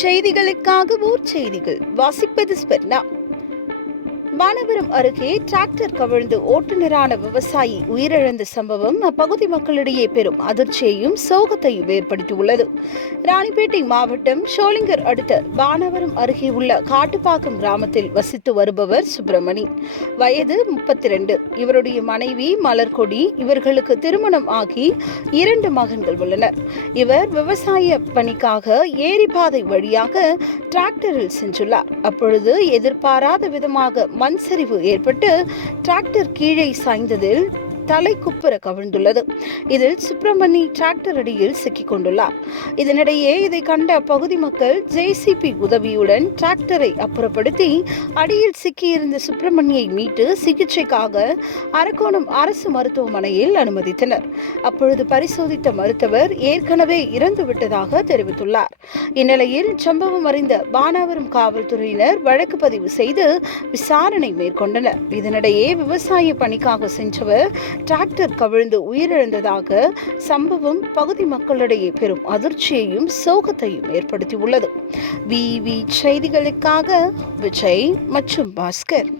செய்திகளுக்காக ஊர் செய்திகள் வாசிப்பது ஸ்பெர்னா. வானவரம் அருகே டிராக்டர் கவிழ்ந்து ஓட்டுநரான விவசாயி உயிரிழந்த சம்பவம் அப்பகுதி மக்களிடையே பெரும் அதிர்ச்சியையும் சோகத்தையும் ஏற்படுத்தியுள்ளது. ராணிப்பேட்டை மாவட்டம் ஷோலிங்கர் அடுத்த வானவரம் அருகே உள்ள காட்டுப்பாக்கம் கிராமத்தில் வசித்து வருபவர் சுப்பிரமணி. வயது 32. இவருடைய மனைவி மலர்கொடி. இவர்களுக்கு திருமணம் ஆகி 2 மகன்கள் உள்ளனர். இவர் விவசாய பணிக்காக ஏரிபாதை வழியாக டிராக்டரில் சென்றுள்ளார். அப்பொழுது எதிர்பாராத விதமாக மண் சரிவு ஏற்பட்டு டிராக்டர் கீழே சாய்ந்ததில் தலை குப்புற கவிழ்ந்துள்ளது. இதில் சுப்பிரமணி டிராக்டர் அடியில் சிக்கிக் கொண்டுள்ளார். இதனிடையே இதை கண்ட அப்பகுதி மக்கள் ஜேசிபி உதவியுடன் டிராக்டரை அப்புறப்படுத்தி அடியில் சிக்கியிருந்த சுப்பிரமணியை மீட்டு சிகிச்சைக்காக அரக்கோணம் அரசு மருத்துவமனையில் அனுமதித்தனர். அப்பொழுது பரிசோதித்த மருத்துவர் ஏற்கனவே இறந்துவிட்டதாக தெரிவித்துள்ளார். இந்நிலையில் சம்பவம் அறிந்த வானவரம் காவல்துறையினர் வழக்கு பதிவு செய்து விசாரணை மேற்கொண்டனர். இதனிடையே விவசாய பணிக்காக சென்றவர் டிராக்டர் கவிழ்ந்து உயிரிழந்ததாக சம்பவம் பகுதி மக்களிடையே பெரும் அதிர்ச்சியையும் சோகத்தையும் ஏற்படுத்தியுள்ளது. விவி செய்திகளுக்காக விஜய் மற்றும் பாஸ்கர்.